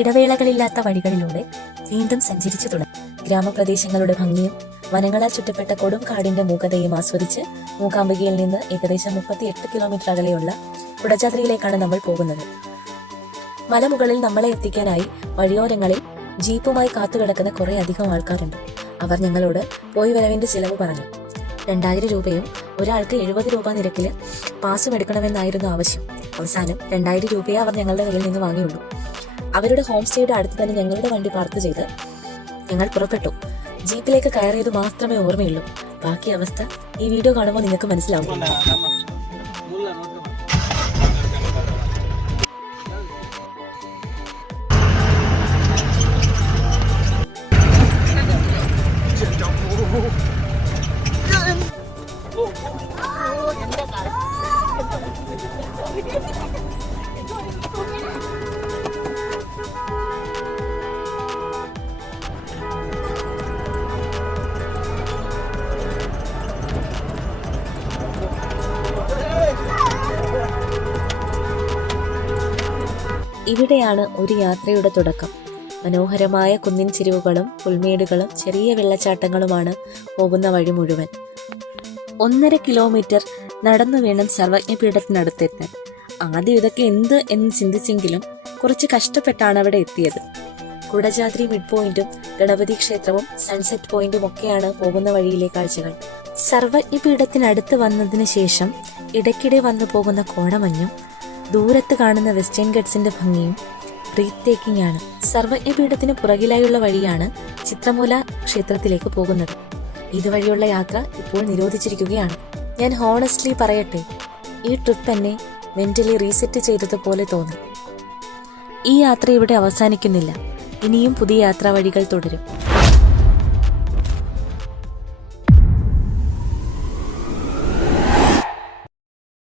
ഇടവേളകളില്ലാത്ത വഴികളിലൂടെ വീണ്ടും സഞ്ചരിച്ചു തുടങ്ങി. ഗ്രാമപ്രദേശങ്ങളുടെ ഭംഗിയും വനങ്ങളാൽ ചുറ്റപ്പെട്ട കൊടും കാടിന്റെ മൂകതയും ആസ്വദിച്ച് മൂകാംബികയിൽ നിന്ന് ഏകദേശം 38 കിലോമീറ്റർ അകലെയുള്ള കുടജാദ്രിയിലേക്കാണ് നമ്മൾ പോകുന്നത്. മലമുകളിൽ നമ്മളെ എത്തിക്കാനായി വഴിയോരങ്ങളിൽ ജീപ്പുമായി കാത്തുകിടക്കുന്ന കുറെ അധികം ആൾക്കാരുണ്ട്. അവർ ഞങ്ങളോട് പോയി വരവിന്റെ ചിലവ് പറഞ്ഞു. 2000 രൂപയും ഒരാൾക്ക് 70 രൂപ നിരക്കിൽ പാസും എടുക്കണമെന്നായിരുന്നു ആവശ്യം. അവസാനം 2000 രൂപയെ അവർ ഞങ്ങളുടെ കയ്യിൽ നിന്ന് വാങ്ങിയുള്ളൂ. അവരുടെ ഹോം സ്റ്റേയുടെ അടുത്ത് തന്നെ ഞങ്ങളുടെ വണ്ടി പാർക്ക് ചെയ്ത് ഞങ്ങൾ പുറപ്പെട്ടു. ജീപ്പിലേക്ക് കയറിയത് മാത്രമേ ഓർമ്മയുള്ളൂ. ബാക്കി അവസ്ഥ ഈ വീഡിയോ കാണുമ്പോൾ നിങ്ങൾക്ക് മനസ്സിലാവും. ഇവിടെയാണ് ഒരു യാത്രയുടെ തുടക്കം. മനോഹരമായ കുന്നിൻ ചെരിവുകളും പുൽമേടുകളും ചെറിയ വെള്ളച്ചാട്ടങ്ങളുമാണ് പോകുന്ന വഴി മുഴുവൻ. 1.5 കിലോമീറ്റർ നടന്നു വേണം സർവജ്ഞപീഠത്തിനടുത്തെത്താൻ. ആദ്യം ഇതൊക്കെ എന്ത് എന്ന് ചിന്തിച്ചെങ്കിലും കുറച്ച് കഷ്ടപ്പെട്ടാണ് അവിടെ എത്തിയത്. കുടജാദ്രി മിഡ് പോയിന്റും ഗണപതി ക്ഷേത്രവും സൺസെറ്റ് പോയിന്റും ഒക്കെയാണ് പോകുന്ന വഴിയിലെ കാഴ്ചകൾ. സർവജ്ഞപീഠത്തിനടുത്ത് വന്നതിന് ശേഷം ഇടയ്ക്കിടെ വന്നു പോകുന്ന കോടമഞ്ഞും ദൂരത്ത് കാണുന്ന വെസ്റ്റേൺ ഗട്ട്സിന്റെ ഭംഗിയും ബ്രീത്ത് ടേക്കിംഗ് ആണ്. സർവജ്ഞപീഠത്തിന് പുറകിലായുള്ള വഴിയാണ് ചിത്രമൂല ക്ഷേത്രത്തിലേക്ക് പോകുന്നത്. ഇതുവഴിയുള്ള യാത്ര ഇപ്പോൾ നിരോധിച്ചിരിക്കുകയാണ്. ഞാൻ ഹോണസ്റ്റ്ലി പറയട്ടെ, ഈ ട്രിപ്പ് എന്നെ മെന്റലി റീസെറ്റ് ചെയ്തതുപോലെ തോന്നി. ഈ യാത്ര ഇവിടെ അവസാനിക്കുന്നില്ല. ഇനിയും പുതിയ യാത്രാ വഴികൾ തുടരും.